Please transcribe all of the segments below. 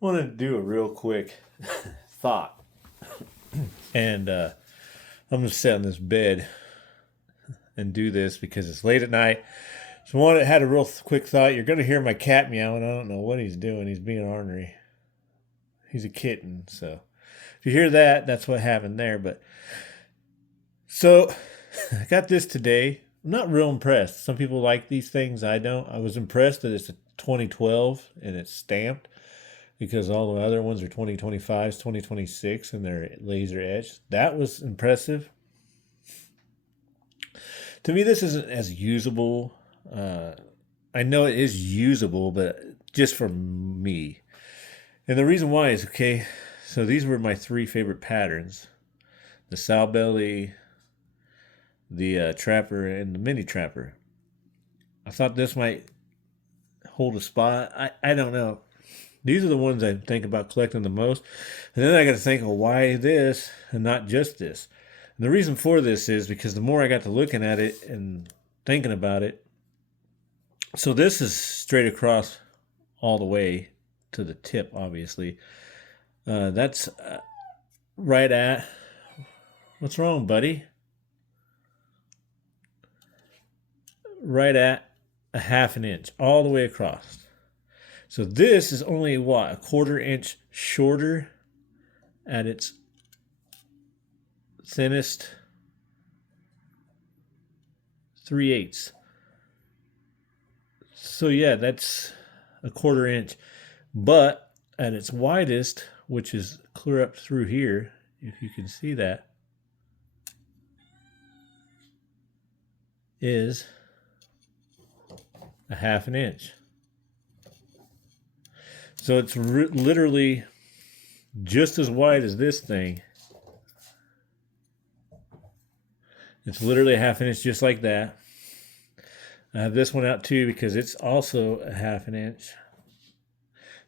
Want to do a real quick thought. And I'm going to sit on this bed and do this because it's late at night. So I had a real quick thought. You're going to hear my cat meowing. I don't know what he's doing. He's being ornery. He's a kitten. So if you hear that, that's what happened there. But so I got this today. I'm not real impressed. Some people like these things. I don't. I was impressed that it's a 2012 and it's stamped, because all the other ones are 2025s, 2026, and they're laser etched. That was impressive. To me, this isn't as usable. I know it is usable, but just for me. And the reason why is, okay, so these were my three favorite patterns. The sow belly, the trapper, and the mini trapper. I thought this might hold a spot. I don't know. These are the ones I think about collecting the most. And then I got to think, well, why this and not just this? And the reason for this is because the more I got to looking at it and thinking about it, so this is straight across all the way to the tip, obviously. That's right at, what's wrong, buddy? Right at a half an inch, all the way across. So this is only what, a quarter inch shorter at its thinnest, 3/8. So yeah, that's a quarter inch. But at its widest, which is clear up through here, if you can see that, is a half an inch. So it's literally just as wide as this thing. It's literally a half an inch, just like that. I have this one out too because it's also a half an inch.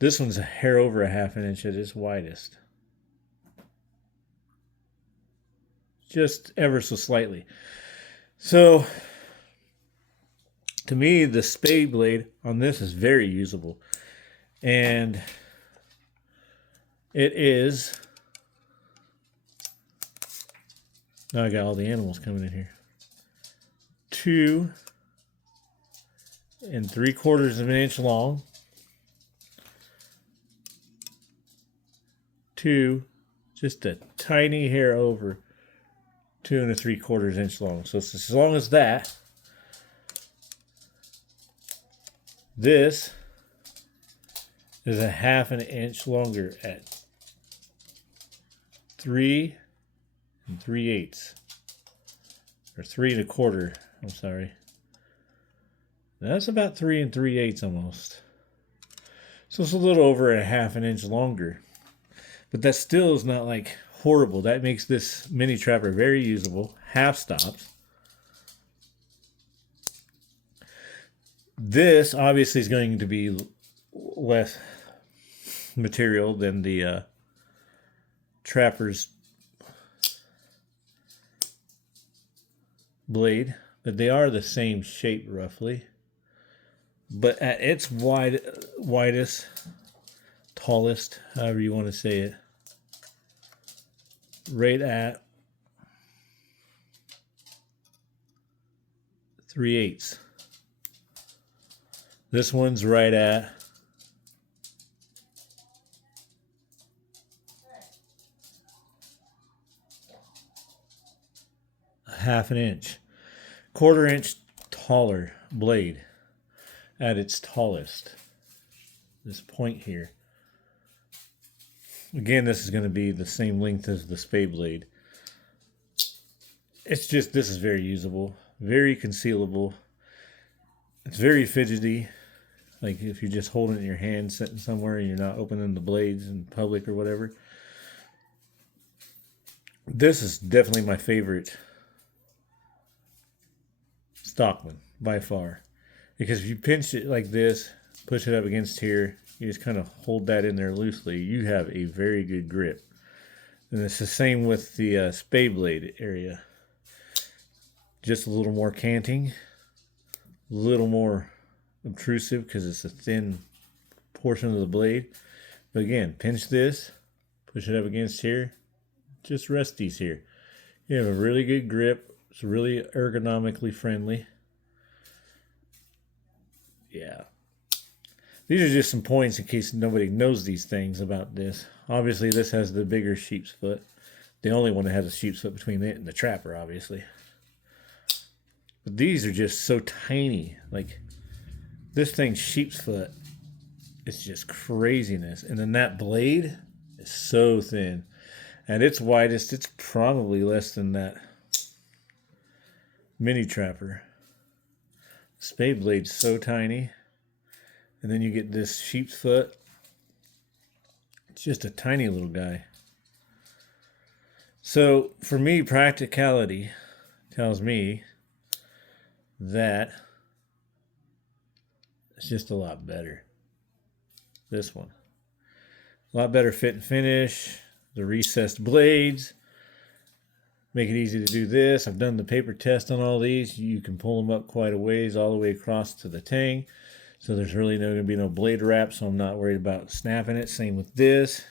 This one's a hair over a half an inch at its widest. Just ever so slightly. So, to me, the spade blade on this is very usable. And it is... Now I got all the animals coming in here. 2 3/4 of an inch long. 2, just a tiny hair over 2 3/4 inch long. So it's as long as that. This is a half an inch longer at 3 3/8, or 3 1/4. I'm sorry. That's about 3 3/8 almost. So it's a little over a half an inch longer. But that still is not like horrible. That makes this mini trapper very usable. Half stops. This obviously is going to be less material than the trapper's blade, but they are the same shape roughly. But at its widest, tallest, however you want to say it, right at 3/8. This one's right at a half an inch. Quarter inch taller blade at its tallest. This point here. Again, this is going to be the same length as the spade blade. It's just, this is very usable, very concealable. It's very fidgety. Like if you're just holding it in your hand, sitting somewhere, and you're not opening the blades in public or whatever. This is definitely my favorite Stockman by far, because if you pinch it like this, push it up against here, you just kind of hold that in there loosely, you have a very good grip. And it's the same with the spade blade area. Just a little more canting, a little more obtrusive because it's a thin portion of the blade. But again, pinch this, push it up against here, just rest these here. You have a really good grip. It's really ergonomically friendly. Yeah. These are just some points in case nobody knows these things about this. Obviously, this has the bigger sheep's foot. The only one that has a sheep's foot between it and the trapper, obviously. But these are just so tiny. Like, this thing's sheep's foot. It's just craziness. And then that blade is so thin. At its widest, it's probably less than that mini trapper. Spade blade's so tiny. And then you get this sheep's foot. It's just a tiny little guy. So for me, practicality tells me that it's just a lot better. This one. A lot better fit and finish. The recessed blades make it easy to do this. I've done the paper test on all these. You can pull them up quite a ways all the way across to the tang. So there's really going to be no blade wrap, so I'm not worried about snapping it. Same with this,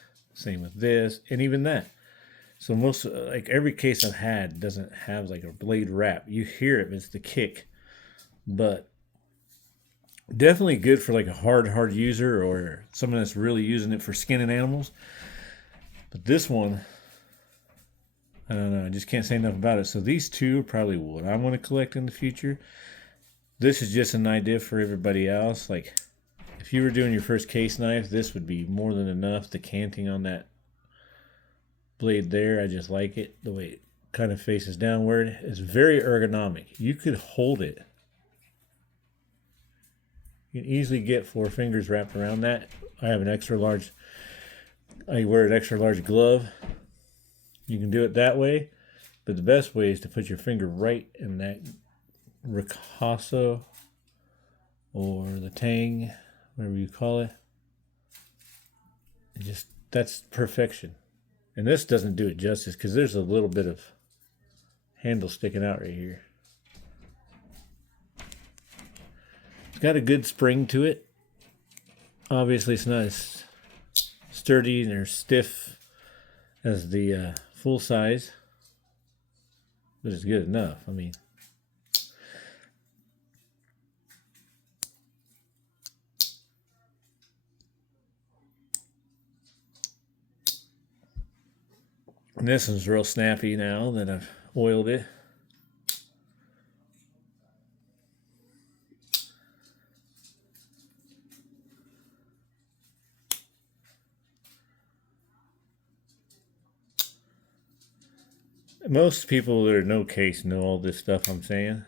and even that. So most, like every case I've had doesn't have like a blade wrap. You hear it, it's the kick. But definitely good for like a hard user or someone that's really using it for skinning animals. But this one, I don't know, I just can't say enough about it. So these two are probably what I want to collect in the future. This is just an idea for everybody else. Like, if you were doing your first case knife, this would be more than enough. The canting on that blade there, I just like it. The way it kind of faces downward. It's very ergonomic. You could hold it. You can easily get 4 fingers wrapped around that. I have an extra large, I wear an extra large glove. You can do it that way. But the best way is to put your finger right in that ricasso or the tang, whatever you call it. Just that's perfection. And this doesn't do it justice because there's a little bit of handle sticking out right here. It's got a good spring to it. Obviously, it's not as sturdy or stiff as the full size, but it's good enough. I mean, and this one's real snappy now that I've oiled it. Most people that are no case know all this stuff I'm saying.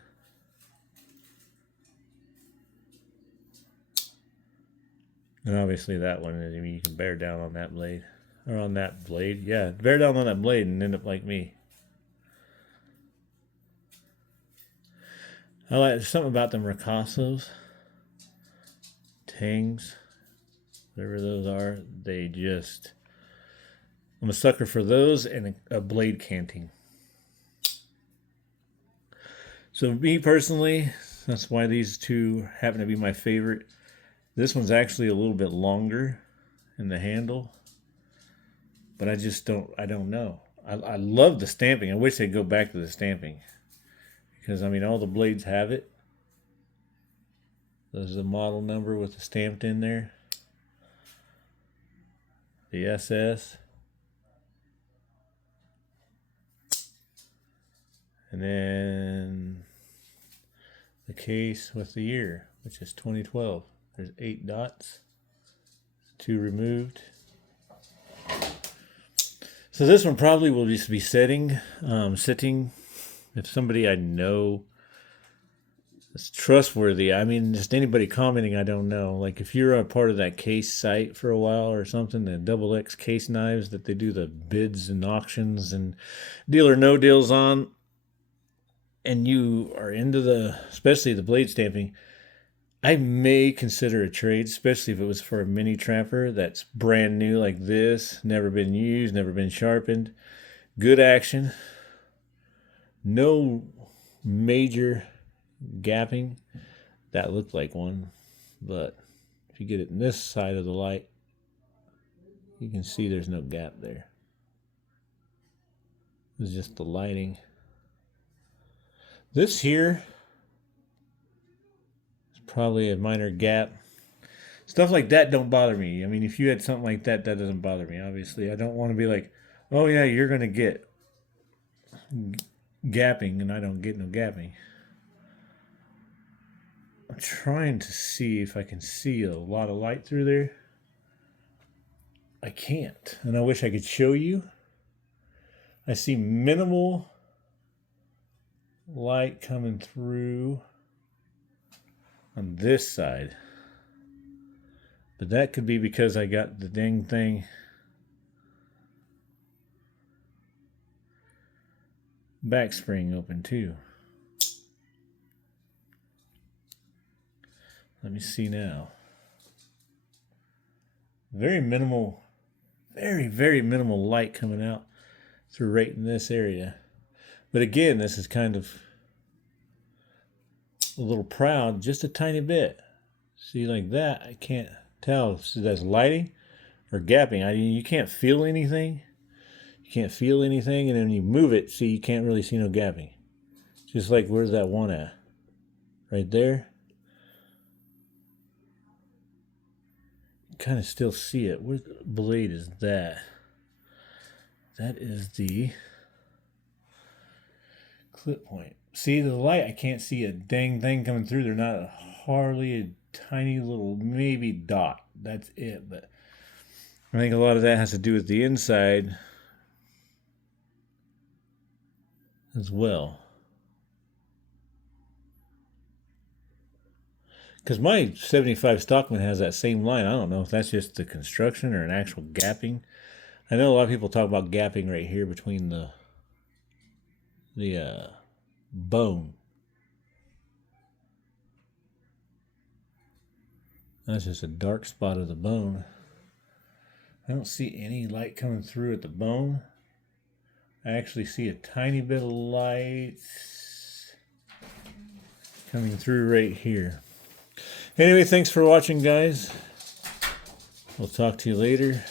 And obviously that one, I mean, you can bear down on that blade. Or on that blade. Yeah, bear down on that blade and end up like me. I like, there's something about them ricassos, tangs, whatever those are. They just, I'm a sucker for those and a blade canting. So me personally, that's why these two happen to be my favorite. This one's actually a little bit longer in the handle. But I don't know. I love the stamping. I wish they'd go back to the stamping. Because, I mean, all the blades have it. There's the model number with the stamped in there. The SS. And then the case with the year, which is 2012. There's 8 dots. 2 removed. So this one probably will just be sitting. If somebody I know is trustworthy, I mean, just anybody commenting, I don't know. Like if you're a part of that case site for a while or something, the XX case knives that they do the bids and auctions and deal or no deals on, and you are into especially the blade stamping, I may consider a trade, especially if it was for a mini trapper that's brand new like this, never been used, never been sharpened. Good action. No major gapping. That looked like one, but if you get it in this side of the light, You can see there's no gap there. It's just the lighting. This here is probably a minor gap. Stuff like that don't bother me. I mean, if you had something like that, that doesn't bother me. Obviously, I don't want to be like, oh yeah, you're going to get gapping and I don't get no gapping. I'm trying to see if I can see a lot of light through there. I can't, and I wish I could show you. I see minimal light coming through on this side. But that could be because I got the dang thing back spring open too. Let me see now. Very minimal, very minimal light coming out through right in this area. But again, this is kind of a little proud, just a tiny bit. See, like that, I can't tell if that's lighting or gapping. You can't feel anything. You can't feel anything, and then you move it, see, you can't really see no gapping. Just like, where's that one at? Right there. You kind of still see it. What blade is that? That is the clip point. See the light? I can't see a dang thing coming through. They're not hardly a tiny little maybe dot. That's it. But I think a lot of that has to do with the inside as well. Because my 75 Stockman has that same line. I don't know if that's just the construction or an actual gapping. I know a lot of people talk about gapping right here between the bone. That's just a dark spot of the bone. I don't see any light coming through at the bone. I actually see a tiny bit of light coming through right here. Anyway, thanks for watching, guys. We'll talk to you later.